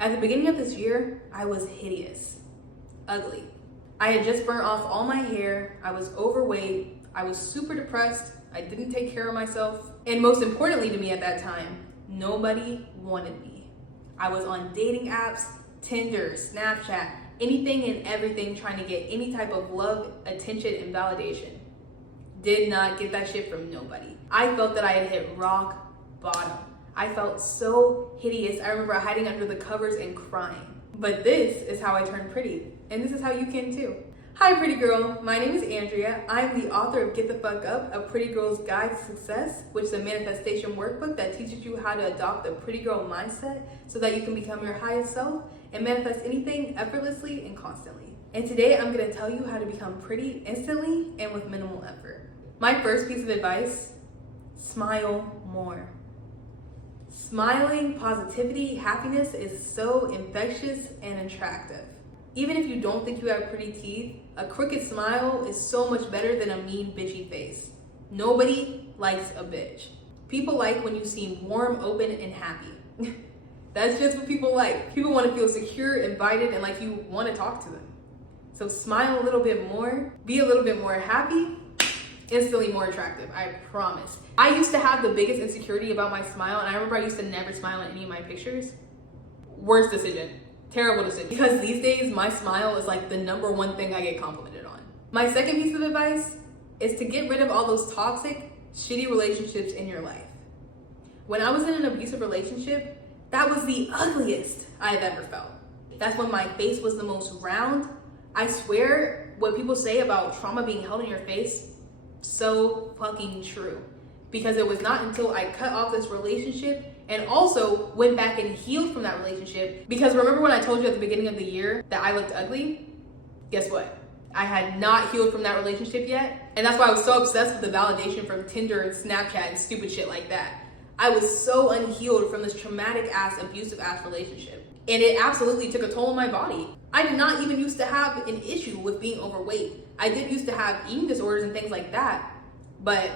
At the beginning of this year, I was hideous, ugly. I had just burnt off all my hair, I was overweight, I was super depressed, I didn't take care of myself, and most importantly to me at that time, nobody wanted me. I was on dating apps, Tinder, Snapchat, anything and everything trying to get any type of love, attention, and validation. Did not get that shit from nobody. I felt that I had hit rock bottom. I felt so hideous. I remember hiding under the covers and crying. But this is how I turned pretty, and this is how you can too. Hi pretty girl, my name is Andrea. I'm the author of Get the Fuck Up, a pretty girl's guide to success, which is a manifestation workbook that teaches you how to adopt the pretty girl mindset so that you can become your highest self and manifest anything effortlessly and constantly. And today I'm gonna tell you how to become pretty instantly and with minimal effort. My first piece of advice, smile more. Smiling, positivity, happiness is so infectious and attractive. Even if you don't think you have pretty teeth, a crooked smile is so much better than a mean, bitchy face. Nobody likes a bitch. People like when you seem warm, open, and happy. That's just what people like. People want to feel secure, invited, and like you want to talk to them. So smile a little bit more, be a little bit more happy, instantly more attractive, I promise. I used to have the biggest insecurity about my smile, and I remember I used to never smile in any of my pictures. Worst decision. Terrible decision. Because these days, my smile is like the number one thing I get complimented on. My second piece of advice is to get rid of all those toxic, shitty relationships in your life. When I was in an abusive relationship, that was the ugliest I have ever felt. That's when my face was the most round. I swear, what people say about trauma being held in your face, so fucking true. Because it was not until I cut off this relationship and also went back and healed from that relationship. Because remember when I told you at the beginning of the year that I looked ugly? Guess what? I had not healed from that relationship yet. And that's why I was so obsessed with the validation from Tinder and Snapchat and stupid shit like that. I was so unhealed from this traumatic ass, abusive ass relationship. And it absolutely took a toll on my body. I did not even used to have an issue with being overweight. I did used to have eating disorders and things like that. But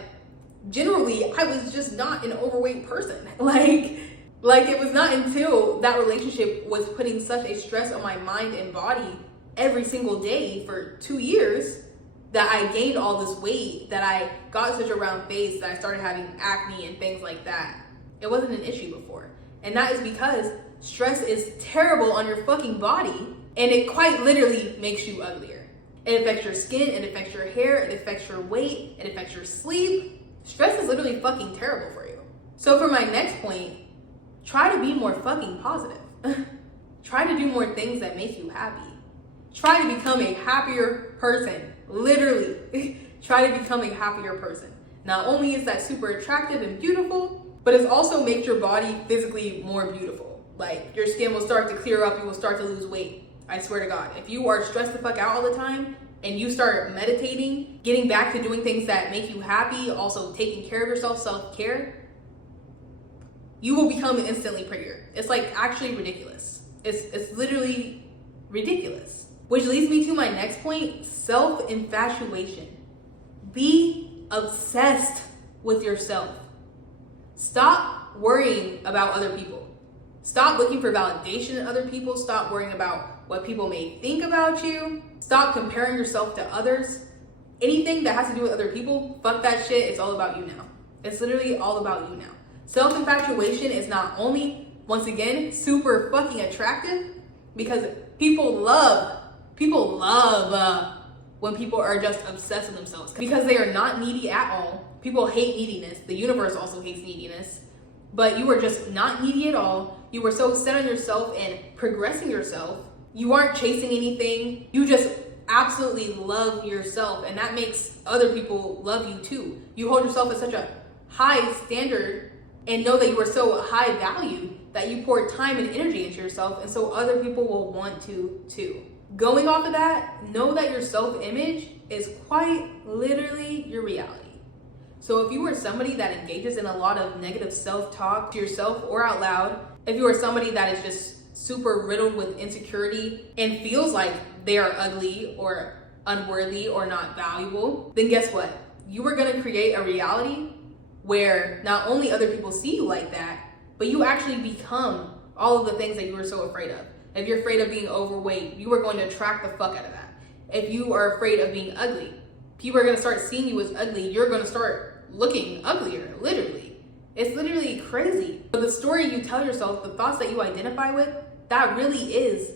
generally, I was just not an overweight person. Like it was not until that relationship was putting such a stress on my mind and body every single day for 2 years that I gained all this weight, that I got such a round face, that I started having acne and things like that. It wasn't an issue before. And that is because stress is terrible on your fucking body, and it quite literally makes you uglier. It affects your skin, it affects your hair, it affects your weight, it affects your sleep. Stress is literally fucking terrible for you. So for my next point, try to be more fucking positive. Try to do more things that make you happy. Try to become a happier person. Literally. Try to become a happier person. Not only is that super attractive and beautiful, but it also makes your body physically more beautiful. Like your skin will start to clear up, you will start to lose weight. I swear to God. If you are stressed the fuck out all the time, and you start meditating, getting back to doing things that make you happy, also taking care of yourself, self-care, you will become instantly prettier. It's like actually ridiculous. It's literally ridiculous. Which leads me to my next point, self-infatuation. Be obsessed with yourself. Stop worrying about other people. Stop looking for validation in other people. Stop worrying about what people may think about you. Stop comparing yourself to others. Anything that has to do with other people, fuck that shit. It's all about you now. It's literally all about you now. Self-infatuation is not only, once again, super fucking attractive, because people love when people are just obsessed with themselves, because they are not needy at all. People hate neediness. The universe also hates neediness. But you are just not needy at all. You were so set on yourself and progressing yourself. You aren't chasing anything. You just absolutely love yourself, and that makes other people love you too. You hold yourself at such a high standard and know that you are so high value that you pour time and energy into yourself, and so other people will want to too. Going off of that, know that your self-image is quite literally your reality. So if you are somebody that engages in a lot of negative self-talk to yourself or out loud, if you are somebody that is just super riddled with insecurity and feels like they are ugly or unworthy or not valuable, then guess what? You are gonna create a reality where not only other people see you like that, but you actually become all of the things that you were so afraid of. If you're afraid of being overweight, you are going to attract the fuck out of that. If you are afraid of being ugly, people are going to start seeing you as ugly. You're going to start looking uglier, literally. It's literally crazy. But the story you tell yourself, the thoughts that you identify with, that really is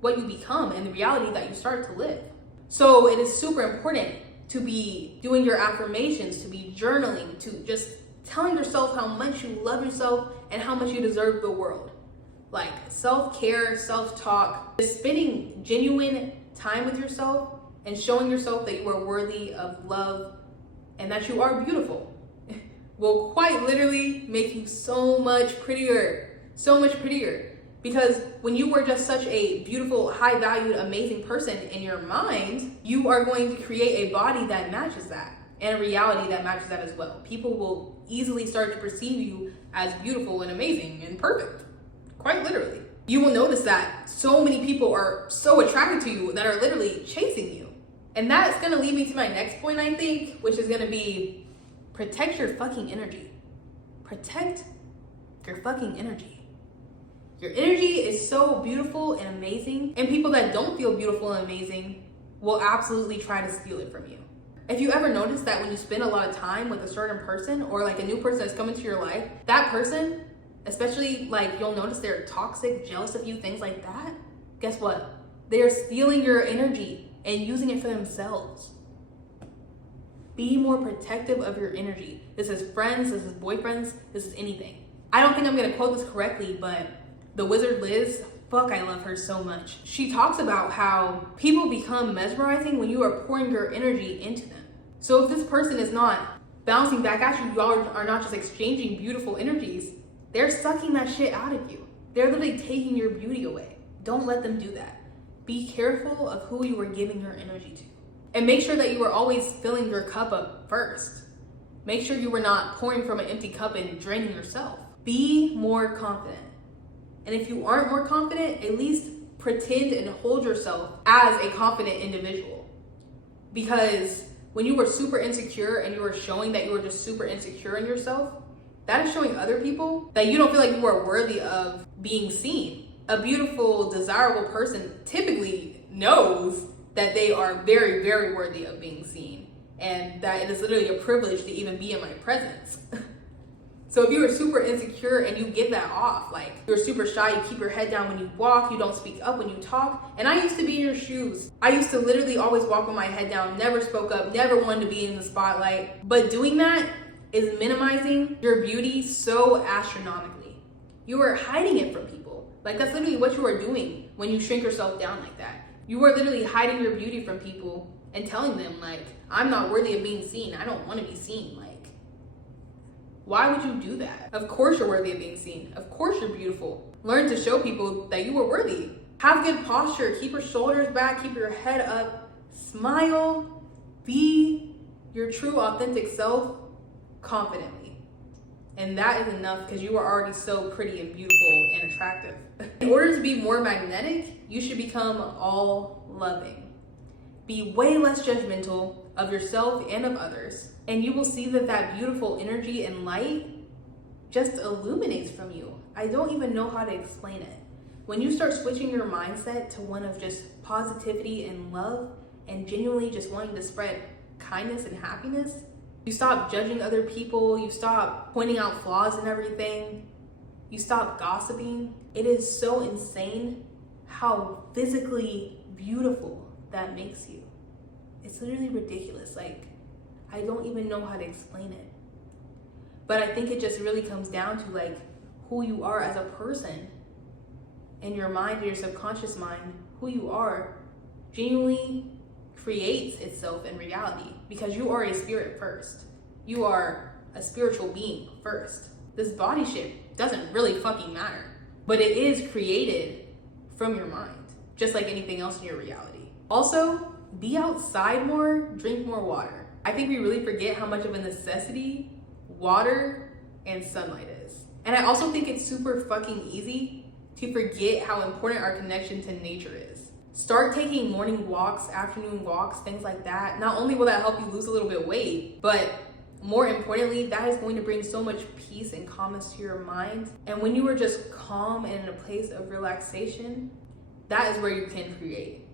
what you become and the reality that you start to live. So it is super important to be doing your affirmations, to be journaling, to just telling yourself how much you love yourself and how much you deserve the world. Like self-care, self-talk, just spending genuine time with yourself and showing yourself that you are worthy of love and that you are beautiful will quite literally make you so much prettier, so much prettier. Because when you were just such a beautiful, high-valued, amazing person in your mind, you are going to create a body that matches that and a reality that matches that as well. People will easily start to perceive you as beautiful and amazing and perfect, quite literally. You will notice that so many people are so attracted to you that are literally chasing you. And that's gonna lead me to my next point, I think, which is gonna be protect your fucking energy. Protect your fucking energy. Your energy is so beautiful and amazing, and people that don't feel beautiful and amazing will absolutely try to steal it from you. If you ever notice that when you spend a lot of time with a certain person or like a new person that's come into your life, that person, especially like you'll notice they're toxic, jealous of you, things like that, guess what? They're stealing your energy and using it for themselves. Be more protective of your energy. This is friends, this is boyfriends, this is anything. I don't think I'm gonna quote this correctly, but the wizard Liz, fuck, I love her so much. She talks about how people become mesmerizing when you are pouring your energy into them. So if this person is not bouncing back at you, y'all are not just exchanging beautiful energies, they're sucking that shit out of you. They're literally taking your beauty away. Don't let them do that. Be careful of who you are giving your energy to. And make sure that you are always filling your cup up first. Make sure you are not pouring from an empty cup and draining yourself. Be more confident. And if you aren't more confident, at least pretend and hold yourself as a confident individual. Because when you were super insecure and you were showing that you were just super insecure in yourself, that is showing other people that you don't feel like you are worthy of being seen. A beautiful, desirable person typically knows that they are very, very worthy of being seen and that it is literally a privilege to even be in my presence. So if you are super insecure and you give that off, like you're super shy, you keep your head down when you walk, you don't speak up when you talk. And I used to be in your shoes. I used to literally always walk with my head down, never spoke up, never wanted to be in the spotlight. But doing that is minimizing your beauty so astronomically. You are hiding it from people. Like that's literally what you are doing when you shrink yourself down like that. You are literally hiding your beauty from people and telling them like, I'm not worthy of being seen. I don't want to be seen. Why would you do that? Of course you're worthy of being seen. Of course you're beautiful. Learn to show people that you are worthy. Have good posture. Keep your shoulders back. Keep your head up. Smile. Be your true, authentic self confidently. And that is enough because you are already so pretty and beautiful and attractive. In order to be more magnetic, you should become all loving. Be way less judgmental of yourself and of others. And you will see that that beautiful energy and light just illuminates from you. I don't even know how to explain it. When you start switching your mindset to one of just positivity and love and genuinely just wanting to spread kindness and happiness, you stop judging other people, you stop pointing out flaws in everything, you stop gossiping. It is so insane how physically beautiful that makes you. It's literally ridiculous. Like, I don't even know how to explain it. But I think it just really comes down to like who you are as a person and your mind and your subconscious mind, who you are genuinely creates itself in reality because you are a spirit first. You are a spiritual being first. This body shit doesn't really fucking matter, but it is created from your mind, just like anything else in your reality. Also, be outside more, drink more water. I think we really forget how much of a necessity water and sunlight is. And I also think it's super fucking easy to forget how important our connection to nature is. Start taking morning walks, afternoon walks, things like that. Not only will that help you lose a little bit of weight, but More importantly, that is going to bring so much peace and calmness to your mind. And when you are just calm and in a place of relaxation, that is where you can create.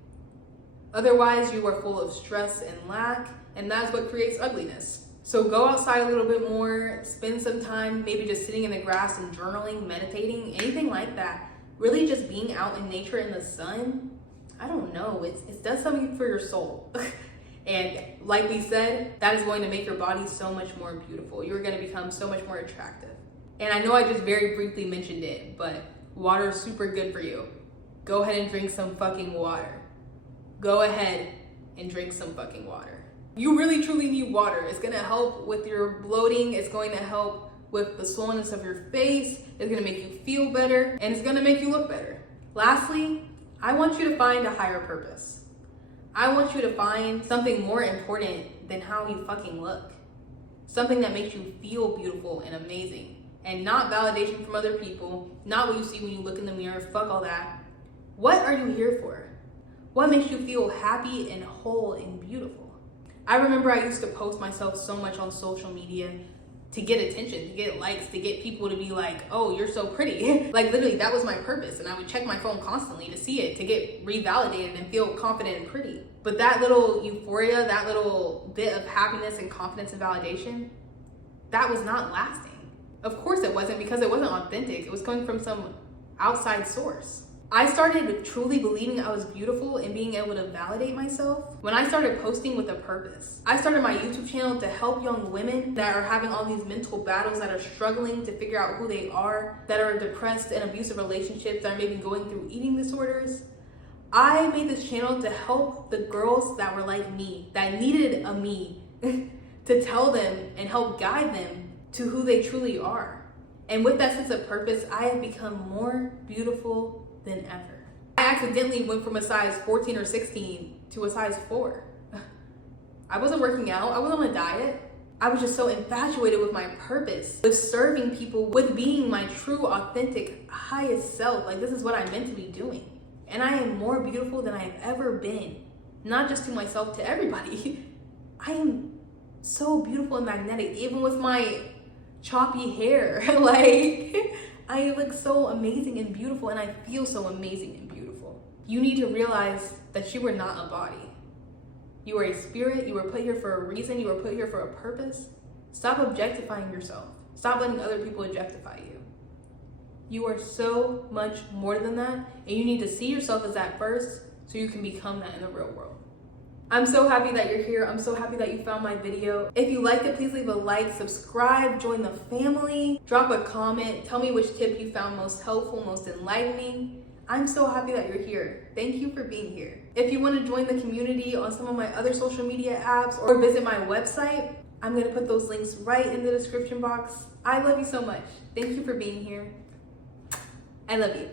Otherwise, you are full of stress and lack, and that's what creates ugliness. So go outside a little bit more, spend some time maybe just sitting in the grass and journaling, meditating, anything like that. Really just being out in nature in the sun, I don't know, it does something for your soul. And like we said, that is going to make your body so much more beautiful. You're going to become so much more attractive. And I know I just very briefly mentioned it, but water is super good for you. Go ahead and drink some fucking water. Go ahead and drink some fucking water. You really truly need water. It's going to help with your bloating. It's going to help with the soreness of your face. It's going to make you feel better, and it's going to make you look better. Lastly, I want you to find a higher purpose. I want you to find something more important than how you fucking look. Something that makes you feel beautiful and amazing. And not validation from other people, not what you see when you look in the mirror, fuck all that. What are you here for? What makes you feel happy and whole and beautiful? I remember I used to post myself so much on social media to get attention, to get likes, to get people to be like, oh, you're so pretty. Like literally that was my purpose. And I would check my phone constantly to see it, to get revalidated and feel confident and pretty. But that little euphoria, that little bit of happiness and confidence and validation, that was not lasting. Of course it wasn't, because it wasn't authentic. It was coming from some outside source. I started truly believing I was beautiful and being able to validate myself when I started posting with a purpose. I started my YouTube channel to help young women that are having all these mental battles, that are struggling to figure out who they are, that are depressed in abusive relationships, that are maybe going through eating disorders. I made this channel to help the girls that were like me, that needed a me, to tell them and help guide them to who they truly are. And with that sense of purpose, I have become more beautiful than ever. I accidentally went from a size 14 or 16 to a size 4. I wasn't working out, I wasn't on a diet. I was just so infatuated with my purpose, with serving people, with being my true, authentic, highest self. Like, this is what I'm meant to be doing. And I am more beautiful than I have ever been. Not just to myself, to everybody. I am so beautiful and magnetic, even with my choppy hair. Like, I look so amazing and beautiful, and I feel so amazing and beautiful. You need to realize that you are not a body. You are a spirit. You were put here for a reason. You were put here for a purpose. Stop objectifying yourself. Stop letting other people objectify you. You are so much more than that, and you need to see yourself as that first so you can become that in the real world. I'm so happy that you're here. I'm so happy that you found my video. If you liked it, please leave a like, subscribe, join the family, drop a comment, tell me which tip you found most helpful, most enlightening. I'm so happy that you're here. Thank you for being here. If you want to join the community on some of my other social media apps or visit my website, I'm going to put those links right in the description box. I love you so much. Thank you for being here. I love you.